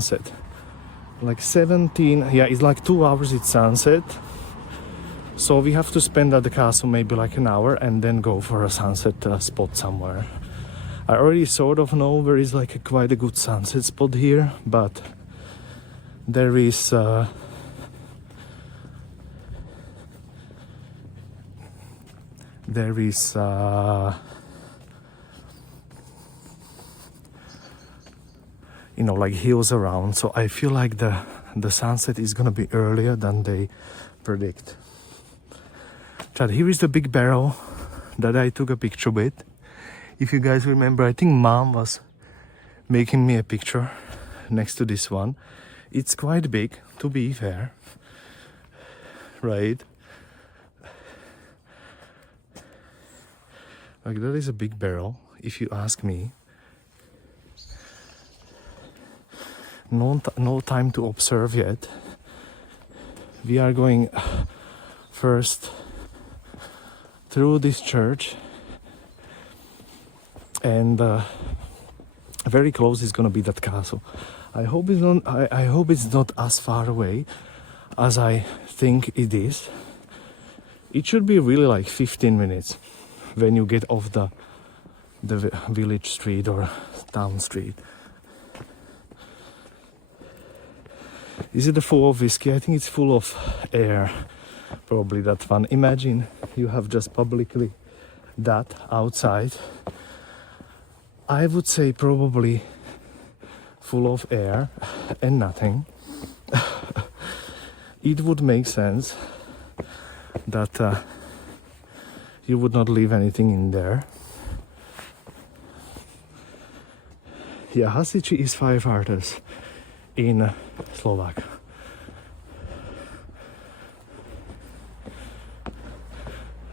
sunset. Like 17, yeah, it's like 2 hours it's sunset. So we have to spend at the castle maybe like an hour and then go for a sunset spot somewhere. I already sort of know where is like quite a good sunset spot here, but there is you know, like hills around, so I feel like the sunset is gonna be earlier than they predict. Chad, here is the big barrel that I took a picture with. If you guys remember, I think mom was making me a picture next to this one. It's quite big, to be fair, right? Like, that is a big barrel, if you ask me. No time to observe yet. We are going first through this church, and very close is gonna be that castle. I hope it's not as far away as I think it is. It should be really like 15 minutes when you get off the village street or town street. Is it full of whiskey? I think it's full of air. Probably that one. Imagine you have just publicly that outside. I would say probably full of air and nothing. It would make sense that you would not leave anything in there. Yeah, hasiči is firefighters in Slovak.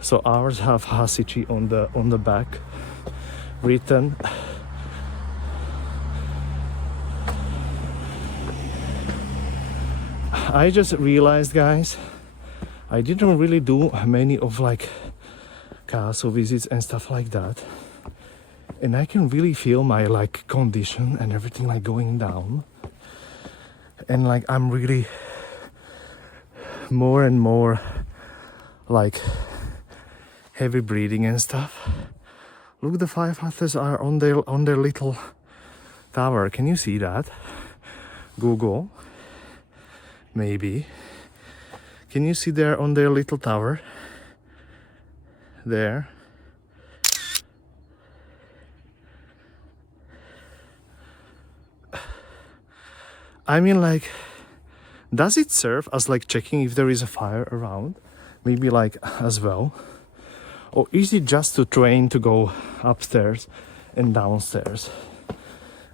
So ours have hasiči on the back written. I just realized, guys, I didn't really do many of like castle visits and stuff like that, and I can really feel my like condition and everything like going down, and like I'm really more and more like heavy breathing and stuff. Look, the firefighters are on their little tower. Can you see that? Google, maybe. Can you see there on their little tower? There. I mean, like, does it serve as like checking if there is a fire around? Maybe like as well. Or is it just to train to go upstairs and downstairs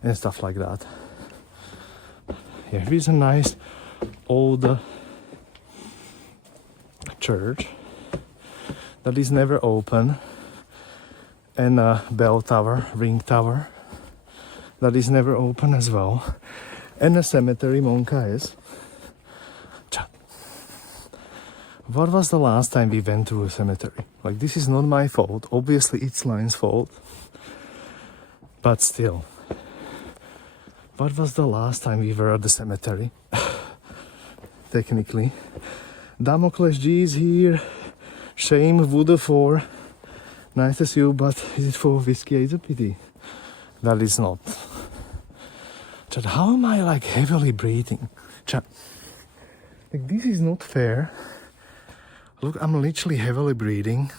and stuff like that? Yeah, here's a nice old church that is never open, and a bell tower, ring tower, that is never open as well, and a cemetery, Monka. What was the last time we went to a cemetery? Like, this is not my fault. Obviously, it's Line's fault. But still. What was the last time we were at the cemetery? Technically. Damocles G is here. Shame, would for. Nice to see you, but is it for whiskey? It's a pity. That is not. Chat, how am I like heavily breathing? Chat, like, this is not fair. Look, I'm literally heavily breathing.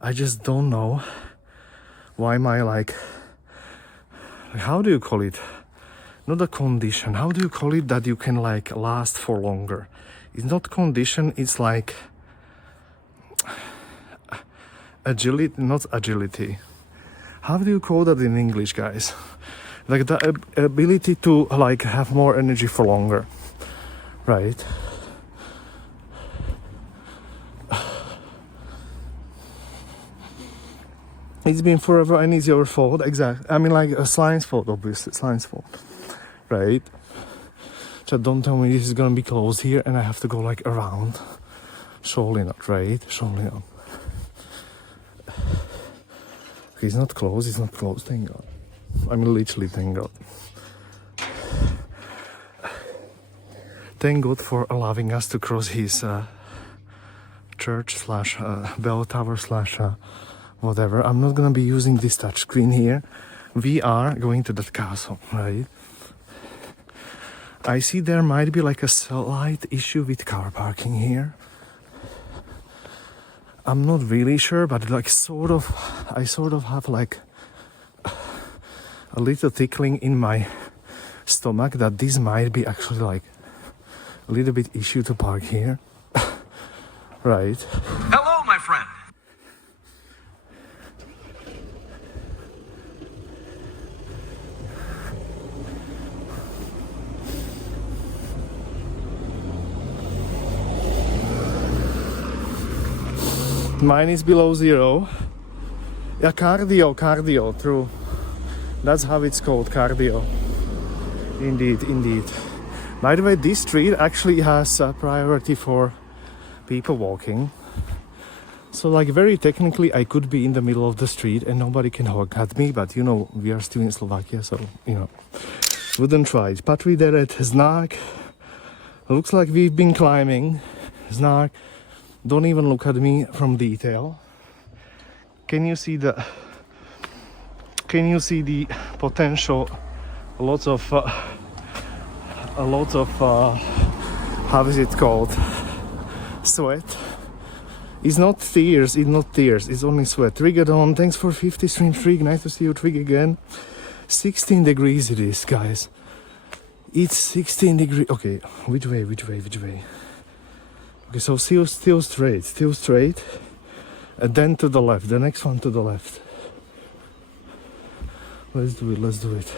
I just don't know why my like how do you call it? Not a condition. How do you call it that you can like last for longer? It's not condition, it's like agility, not agility. How do you call that in English, guys? Like the ability to like have more energy for longer, right? It's been forever and it's your fault. Exactly. I mean, like, Slime's fault, obviously. Slime's fault. Right? So don't tell me this is gonna be closed here and I have to go, like, around. Surely not, right? Surely not. Okay, it's not closed. It's not closed. Thank God. I mean, literally, thank God. Thank God for allowing us to cross his church slash bell tower slash whatever. I'm not gonna be using this touchscreen here. We are going to that castle, right? I see there might be like a slight issue with car parking here. I'm not really sure, but like I sort of have like a little tickling in my stomach that this might be actually like a little bit issue to park here. Right. Hello, my friend. Mine is below 0. Yeah, cardio, true. That's how it's called, cardio. Indeed. By the way, this street actually has a priority for people walking. So like very technically I could be in the middle of the street and nobody can honk at me, but you know, we are still in Slovakia, so you know, wouldn't try it. Patrí there at Znak. Looks like we've been climbing. Znak. Don't even look at me from detail. Can you see the potential? Lots of how is it called? Sweat. It's not tears, it's only sweat. Trigadon, thanks for 50 stream Trig, nice to see you Trig again. 16 degrees it is, guys. It's 16 degrees. Okay, which way? Okay, so still straight. And then to the left, the next one to the left. Let's do it.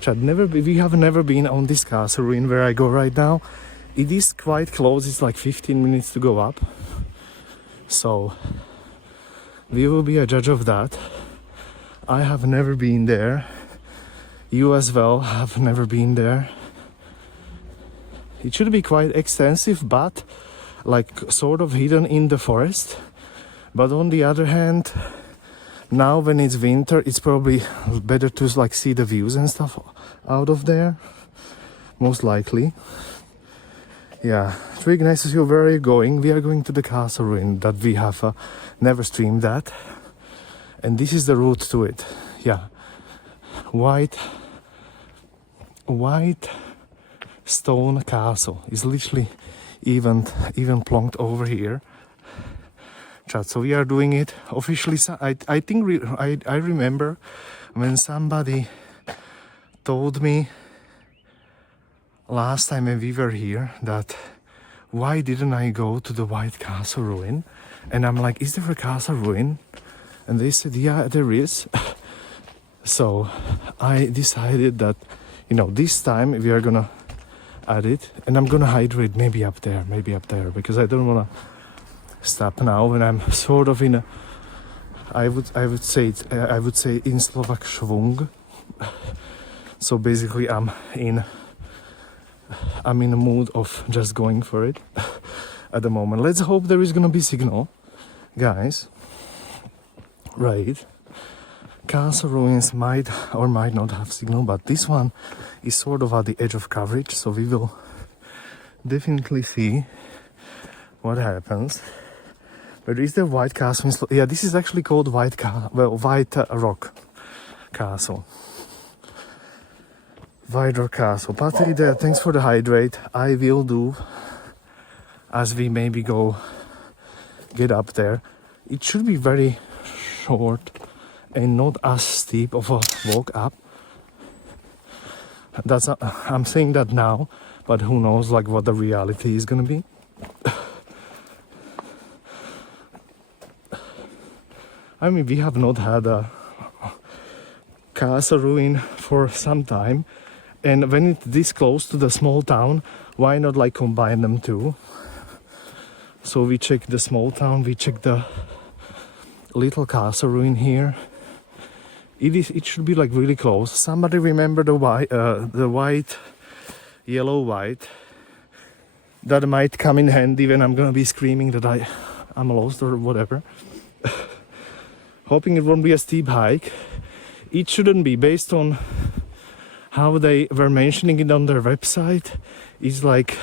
Chad, we have never been on this castle ruin where I go right now. It is quite close, it's like 15 minutes to go up. So, we will be a judge of that. I have never been there. You as well have never been there. It should be quite extensive, but like sort of hidden in the forest. But on the other hand, now when it's winter, it's probably better to like see the views and stuff out of there. Most likely. Yeah, Trig, nice to see you. Where are you going? We are going to the castle ruin that we have never streamed that. And this is the route to it. Yeah. White stone castle is literally even plonked over here. Chat, so we are doing it officially. I think I remember when somebody told me last time when we were here that why didn't I go to the White Castle ruin? And I'm like, is there a castle ruin? And they said, yeah, there is. So I decided that, you know, this time we are gonna add it, and I'm gonna hydrate maybe up there, because I don't wanna stop now when I'm sort of in a, I would say in Slovak schwung. So basically I'm in a mood of just going for it at the moment. Let's hope there is gonna be signal, guys. Right. Castle ruins might or might not have signal, but this one is sort of at the edge of coverage, so we will definitely see what happens. But is there White Castle in yeah, this is actually called White Rock Castle. White Rock Castle. Patrí there, thanks for the hydrate. I will do as we maybe go get up there. It should be very short and not as steep of a walk up. I'm saying that now, but who knows like what the reality is gonna be. I mean, we have not had a castle ruin for some time, and when it's this close to the small town, why not like combine them too? So we check the small town, we check the little castle ruin here. It should be like really close. Somebody remember the white, yellow white. That might come in handy when I'm gonna be screaming that I'm lost or whatever. Hoping it won't be a steep hike. it shouldn't be based on how they were mentioning it on their website. It's like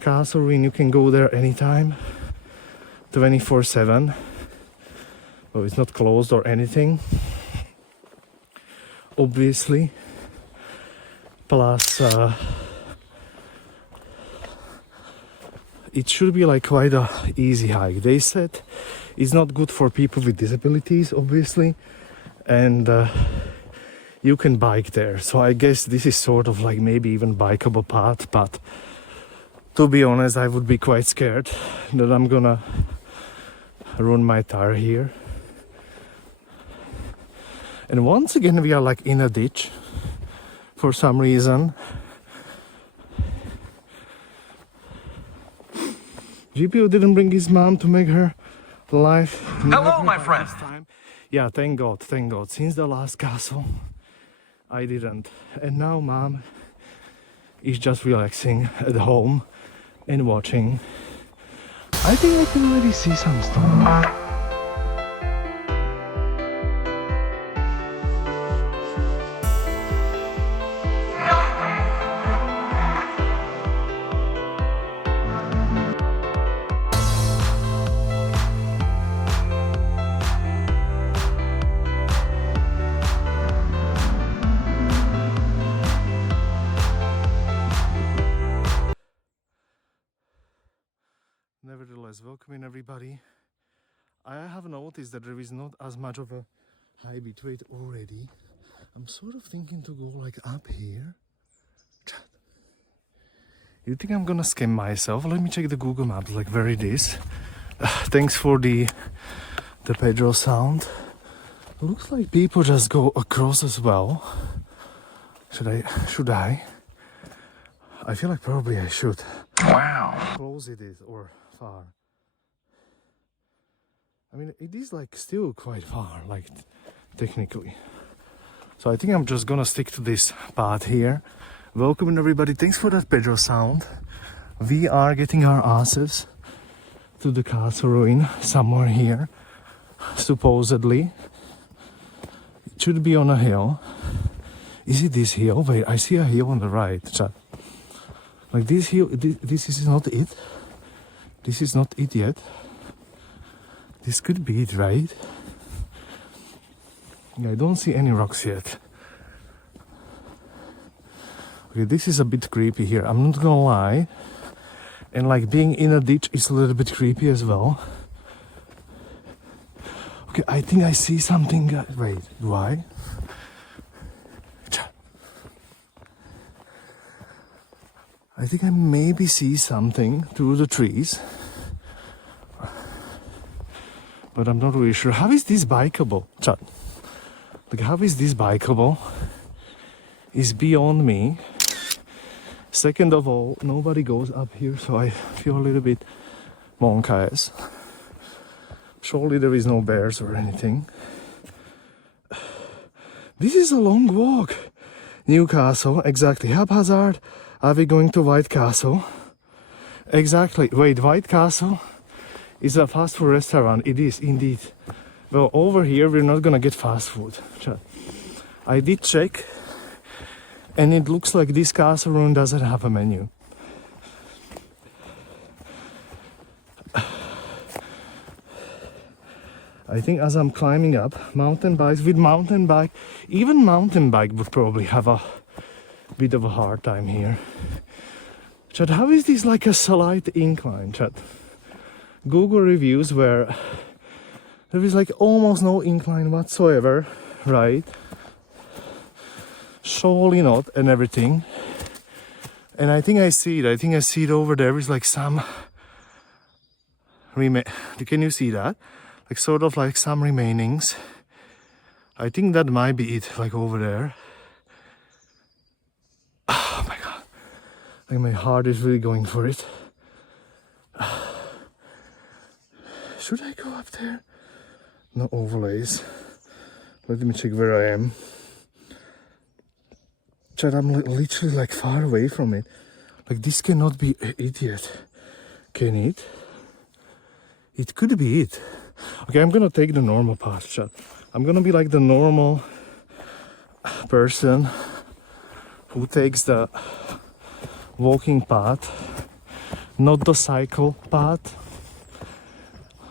castle ruin, you can go there anytime, 24/7. Well, it's not closed or anything, obviously. Plus it should be like quite a easy hike. They said it's not good for people with disabilities, obviously, and you can bike there. So I guess this is sort of like maybe even bikeable path, but to be honest, I would be quite scared that I'm gonna ruin my tire here. And once again we are like in a ditch for some reason. GPO didn't bring his mom to make her life. Hello, my friend. Yeah, thank God. Since the last castle, I didn't. And now mom is just relaxing at home and watching. I think I can already see some stuff. Nevertheless, welcoming everybody. I have noticed that there is not as much of a high bit rate already. I'm sort of thinking to go like up here. You think I'm gonna scam myself? Let me check the Google Maps, like where it is. Thanks for the Pedro sound. Looks like people just go across as well. Should I? I feel like probably I should. Wow. How close it is or far? I mean, it is like still quite far, like technically. So I think I'm just gonna stick to this path here. Welcome everybody. Thanks for that Pedro sound. We are getting our asses to the castle ruin somewhere here. Supposedly, it should be on a hill. Is it this hill? Wait, I see a hill on the right. Chat. Like this hill. This is not it. This is not it yet. This could be it, right? Yeah, I don't see any rocks yet. Okay, this is a bit creepy here. I'm not gonna lie. And like being in a ditch is a little bit creepy as well. Okay, I think I see something. Wait, do I? I think I maybe see something through the trees. But I'm not really sure. How is this bikeable? Chat. Like, how is this bikeable? Is beyond me. Second of all, nobody goes up here, so I feel a little bit monk-eyes. Surely there is no bears or anything. This is a long walk. Newcastle, exactly. Haphazard. Are we going to White Castle? Exactly. Wait, White Castle is a fast food restaurant. It is indeed. Well, over here we're not gonna get fast food. I did check, and it looks like this castle ruin doesn't have a menu. I think as I'm climbing up, mountain bikes, even mountain bike would probably have a bit of a hard time here. Chat, how is this like a slight incline, chat? Google reviews where there is like almost no incline whatsoever, right? Surely not, and everything. And I think I see it over there is like some can you see that? Like sort of like some remainings. I think that might be it, like over there. Oh my god. Like my heart is really going for it. Should I go up there? No overlays. Let me check where I am. Chat, I'm literally like far away from it. Like this cannot be it yet. Can it? It could be it. Okay, I'm gonna take the normal path, chat. I'm gonna be like the normal person who takes the walking path, not the cycle path,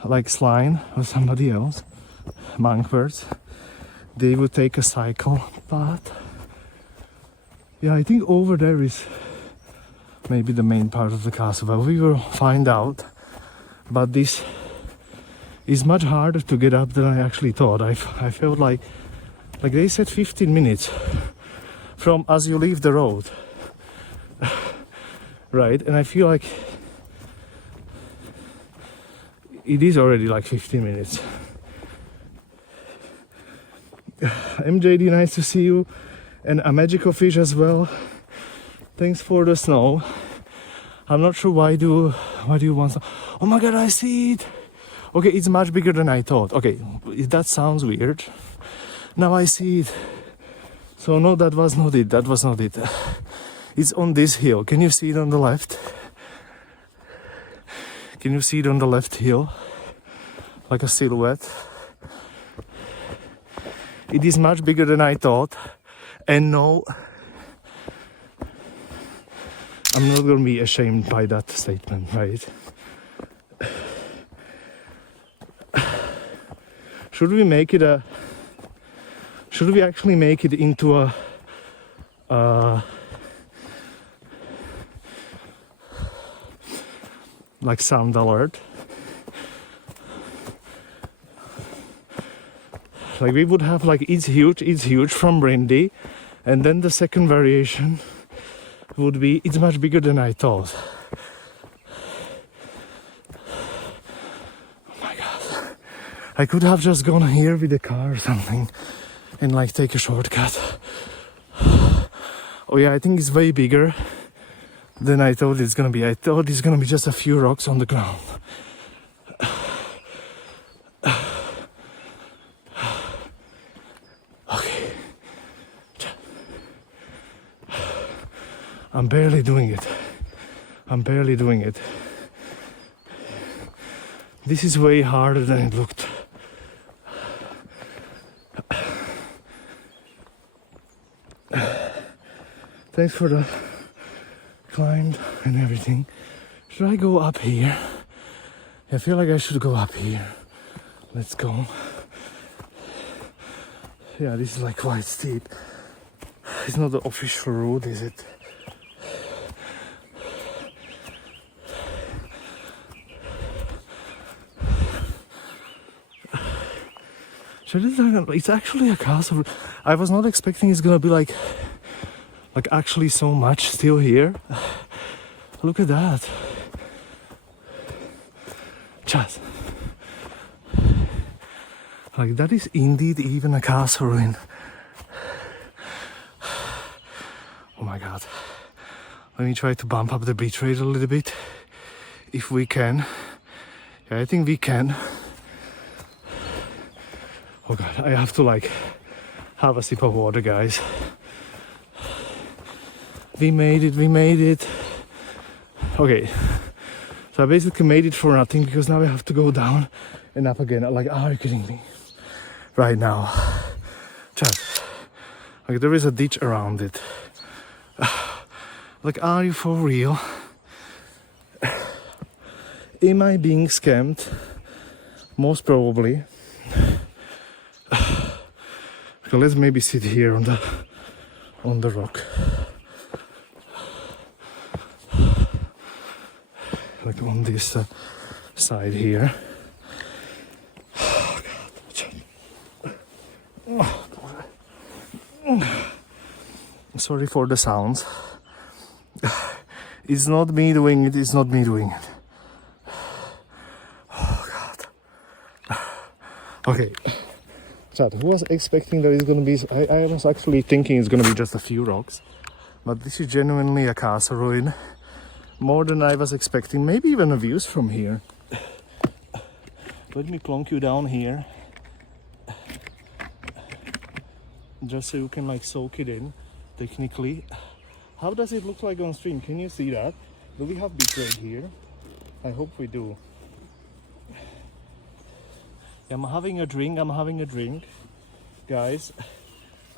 like Slime or somebody else, monkward, they would take a cycle path. Yeah, I think over there is maybe the main part of the castle, but we will find out. But this is much harder to get up than I actually thought. I felt like they said 15 minutes from as you leave the road, right? And I feel like it is already like 15 minutes. MJD, nice to see you, and a magical fish as well. Thanks for the snow. I'm not sure why do you want some? Oh my god, I see it. Okay, it's much bigger than I thought. Okay, that sounds weird. Now I see it. So no, that was not it. That was not it. It's on this hill. Can you see it on the left? Can you see it on the left hill? Like a silhouette. It is much bigger than I thought. And no, I'm not gonna be ashamed by that statement, right? Should we make it should we actually make it into a like sound alert? Like we would have like it's huge from Brindy, and then the second variation would be it's much bigger than I thought. Oh my god. I could have just gone here with a car or something and like take a shortcut. Oh yeah, I think it's way bigger than I thought it's gonna be. I thought it's gonna be just a few rocks on the ground. Okay. I'm barely doing it. I'm barely doing it. This is way harder than it looked. Thanks for the climb and everything. Should I go up here? I feel like I should go up here. Let's go. Yeah, this is like quite steep. It's not the official route, is it? It's actually a castle. I was not expecting it's gonna be like actually so much still here. Look at that. Just like that is indeed even a castle ruin. Oh my god. Let me try to bump up the beat rate a little bit if we can. Yeah, I think we can. Oh god, I have to like have a sip of water, guys. We made it. Okay, so I basically made it for nothing because now I have to go down and up again. Like, are you kidding me? Right now. Just, like there is a ditch around it. Like, are you for real? Am I being scammed? Most probably. Okay, let's maybe sit here on the rock. Like on this side here. Oh god. Sorry for the sounds. It's not me doing it, it's not me doing it. Oh god. Okay. Chat, who was expecting that it's gonna be... I was actually thinking it's gonna be just a few rocks. But this is genuinely a castle ruin. More than I was expecting. Maybe even the views from here. Let me plonk you down here. Just so you can like soak it in, technically. How does it look like on stream? Can you see that? Do we have bitrate here? I hope we do. I'm having a drink, guys.